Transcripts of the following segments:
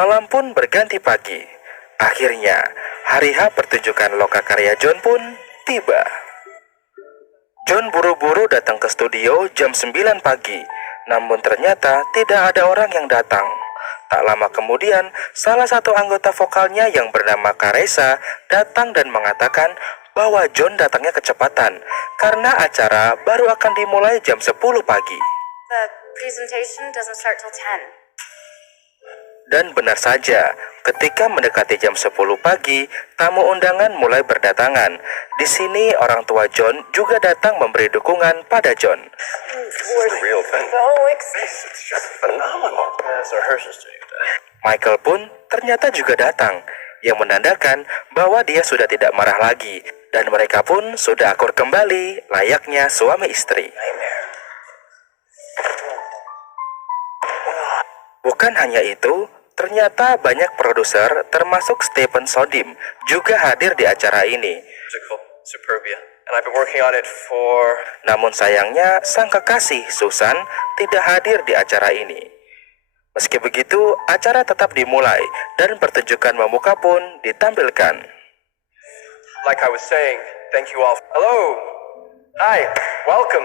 Malam pun berganti pagi. Akhirnya, hari H pertunjukan lokakarya John pun tiba. John buru-buru datang ke studio jam 9 pagi, namun ternyata tidak ada orang yang datang. Tak lama kemudian, salah satu anggota vokalnya yang bernama Caressa datang dan mengatakan bahwa John datangnya kecepatan karena acara baru akan dimulai jam 10 pagi. The presentation doesn't start till 10. Dan benar saja, ketika mendekati jam 10 pagi, tamu undangan mulai berdatangan. Di sini orang tua John juga datang memberi dukungan pada John. Michael pun ternyata juga datang, yang menandakan bahwa dia sudah tidak marah lagi, dan mereka pun sudah akur kembali layaknya suami istri. Bukan hanya itu, ternyata banyak produser termasuk Stephen Sodim juga hadir di acara ini. Namun sayangnya sang kekasih Susan tidak hadir di acara ini. Meski begitu, acara tetap dimulai dan pertunjukan memuka pun ditampilkan. Like I was saying, thank you all. Hello. Hi. Welcome.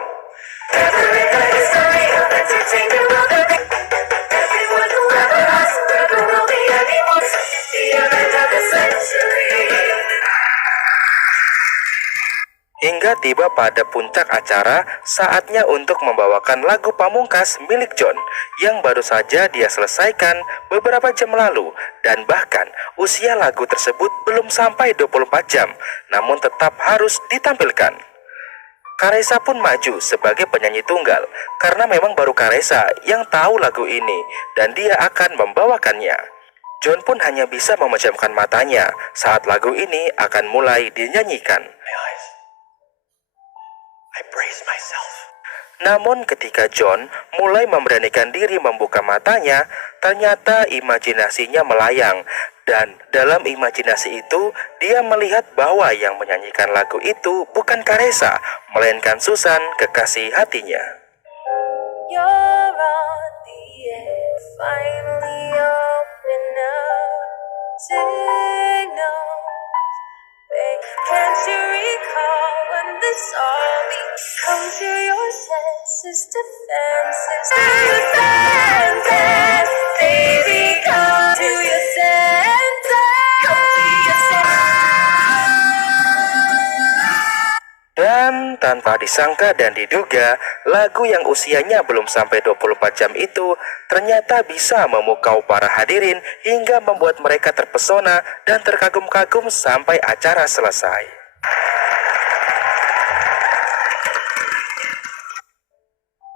Hingga tiba pada puncak acara, saatnya untuk membawakan lagu pamungkas milik John yang baru saja dia selesaikan beberapa jam lalu, dan bahkan usia lagu tersebut belum sampai 24 jam, namun tetap harus ditampilkan. Caressa pun maju sebagai penyanyi tunggal karena memang baru Caressa yang tahu lagu ini dan dia akan membawakannya. John pun hanya bisa memejamkan matanya saat lagu ini akan mulai dinyanyikan. I brace myself. Namun ketika John mulai memberanikan diri membuka matanya, ternyata imajinasinya melayang. Dan dalam imajinasi itu, dia melihat bahwa yang menyanyikan lagu itu bukan Caressa, melainkan Susan, kekasih hatinya. You're on the air, finally open up signals. Can't you recall when this all began? Come to your senses, defenses, baby, come to your senses, come to your senses. Dan tanpa disangka dan diduga, lagu yang usianya belum sampai 24 jam itu ternyata bisa memukau para hadirin hingga membuat mereka terpesona dan terkagum-kagum sampai acara selesai.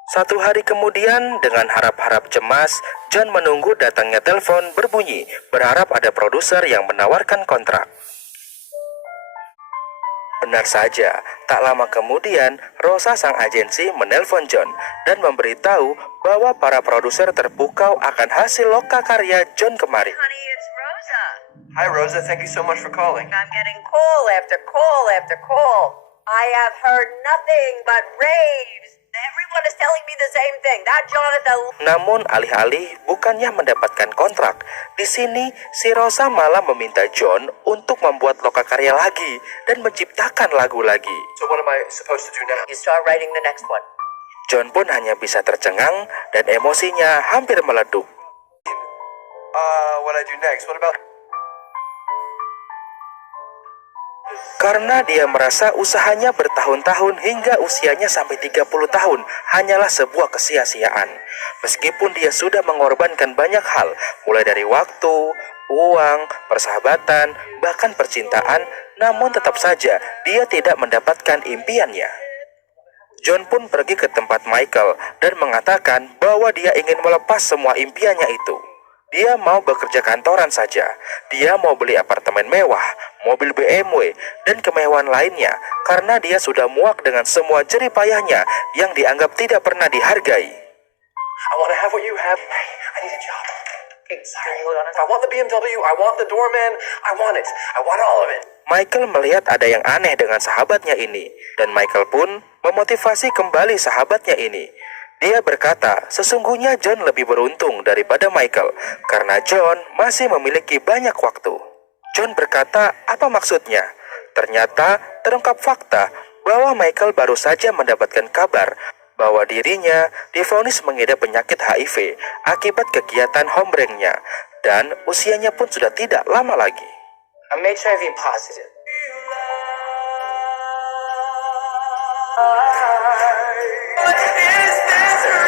Satu hari kemudian, dengan harap-harap cemas, John menunggu datangnya telepon berbunyi, berharap ada produser yang menawarkan kontrak. Benar saja, tak lama kemudian, Rosa sang agensi menelpon John dan memberitahu bahwa para produser terpukau akan hasil lokakarya John kemarin. Honey, it's Rosa. Hi, Rosa. Thank you so much for calling. I'm getting call after call after call. I have heard nothing but raves. Everyone is telling me the same thing. That Jonathan... Namun alih-alih bukannya mendapatkan kontrak, di sini si Rosa malah meminta John untuk membuat lokakarya lagi dan menciptakan lagu lagi. So what am I supposed to do now? You start writing the next one. John pun hanya bisa tercengang dan emosinya hampir meleduk. What I do next? What about... Karena dia merasa usahanya bertahun-tahun hingga usianya sampai 30 tahun hanyalah sebuah kesia-siaan. Meskipun dia sudah mengorbankan banyak hal, mulai dari waktu, uang, persahabatan, bahkan percintaan, namun tetap saja dia tidak mendapatkan impiannya. John pun pergi ke tempat Michael dan mengatakan bahwa dia ingin melepas semua impiannya itu. Dia mau bekerja kantoran saja. Dia mau beli apartemen mewah, mobil BMW, dan kemewahan lainnya karena dia sudah muak dengan semua jerih payahnya yang dianggap tidak pernah dihargai. I want to have what you have. Hey, I need a job. Okay, sorry, hold on. I want the BMW. I want the doorman. I want it. I want all of it. Michael melihat ada yang aneh dengan sahabatnya ini, dan Michael pun memotivasi kembali sahabatnya ini. Dia berkata, sesungguhnya John lebih beruntung daripada Michael karena John masih memiliki banyak waktu. John berkata, apa maksudnya? Ternyata terungkap fakta bahwa Michael baru saja mendapatkan kabar bahwa dirinya divonis mengidap penyakit HIV akibat kegiatan hombrengnya dan usianya pun sudah tidak lama lagi. I'm HIV positive.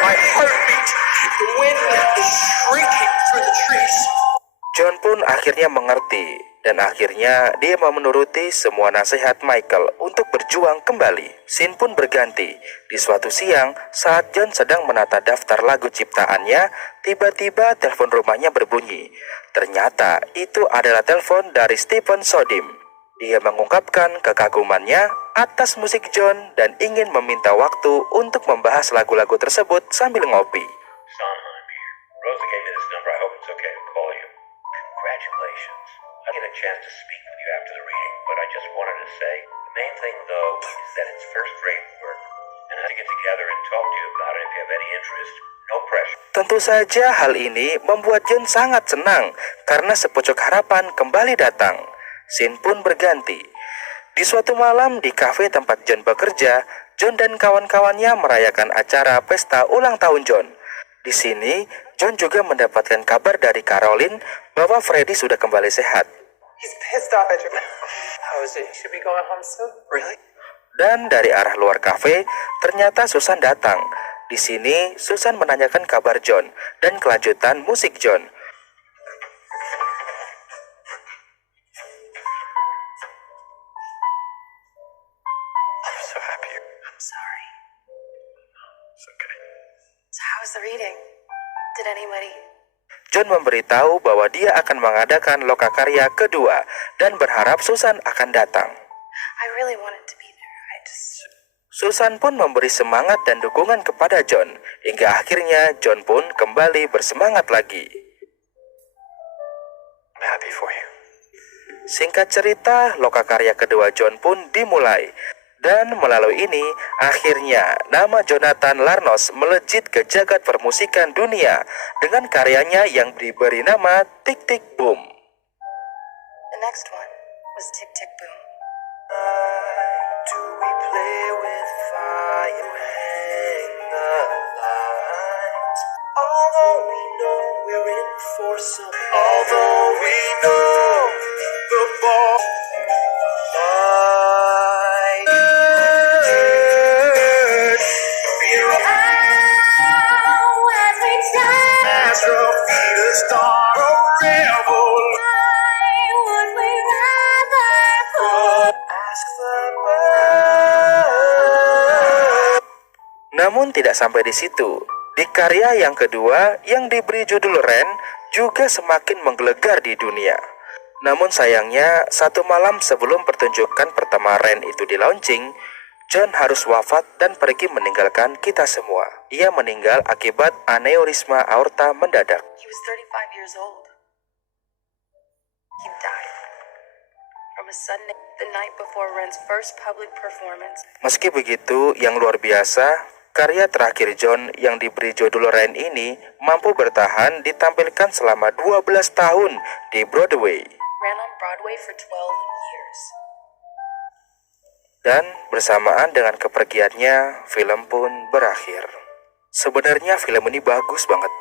My heartbeat. The wind is shrieking through the trees. John pun akhirnya mengerti dan akhirnya dia mau menuruti semua nasihat Michael untuk berjuang kembali. Scene pun berganti. Di suatu siang, saat John sedang menata daftar lagu ciptaannya, tiba-tiba telepon rumahnya berbunyi. Ternyata itu adalah telepon dari Stephen Sodim. Dia mengungkapkan kekagumannya atas musik John dan ingin meminta waktu untuk membahas lagu-lagu tersebut sambil ngopi. Sondheim here. Rosa gave me this number. I hope it's okay to call you. Congratulations. I get a chance to speak with you after the reading, but I just wanted to say, the main thing, though, is that it's first-rate work. And I have to get together and talk to you about it if you have any interest. No pressure. Tentu saja hal ini membuat John sangat senang karena sepucuk harapan kembali datang. Scene pun berganti. Di suatu malam di kafe tempat John bekerja, John dan kawan-kawannya merayakan acara pesta ulang tahun John. Di sini, John juga mendapatkan kabar dari Caroline bahwa Freddy sudah kembali sehat. He's pissed off at you. How is it? He should be going home soon. Really? Dan dari arah luar kafe, ternyata Susan datang. Di sini, Susan menanyakan kabar John dan kelanjutan musik John. I'm so happy. I'm sorry. It's okay. So how was the reading? Did anybody? John memberitahu bahwa dia akan mengadakan lokakarya kedua dan berharap Susan akan datang. I really wanted to be there. Susan pun memberi semangat dan dukungan kepada John, hingga akhirnya John pun kembali bersemangat lagi. I'm happy for you. Singkat cerita, lokakarya kedua John pun dimulai. Dan melalui ini, akhirnya nama Jonathan Larnos melejit ke jagat permusikan dunia dengan karyanya yang diberi nama Tick Tick Boom. The next one was Tick Tick Boom. Do we play with fire? Hang the lights. Although we know we're in for some. Although we know the ball. Namun tidak sampai di situ. Di karya yang kedua yang diberi judul Ren juga semakin menggelegar di dunia. Namun sayangnya, satu malam sebelum pertunjukan pertama Ren itu di launching, John harus wafat dan pergi meninggalkan kita semua. Ia meninggal akibat aneurisma aorta mendadak. He was 35 years old. He died from a sudden the night before Ren's first public performance. Meski begitu, yang luar biasa, karya terakhir John yang diberi judul Ren ini mampu bertahan ditampilkan selama 12 tahun di Broadway. Ran on Broadway for 12 years. Dan bersamaan dengan kepergiannya, film pun berakhir. Sebenarnya film ini bagus banget.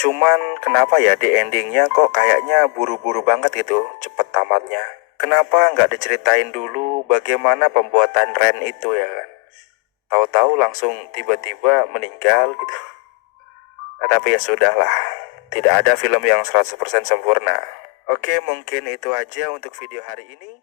Cuman kenapa ya di endingnya kok kayaknya buru-buru banget gitu, cepet tamatnya. Kenapa nggak diceritain dulu bagaimana pembuatan Ren itu ya kan? Tahu-tahu langsung tiba-tiba meninggal gitu. Nah, tapi ya sudahlah, tidak ada film yang 100% sempurna. Oke, mungkin itu aja untuk video hari ini.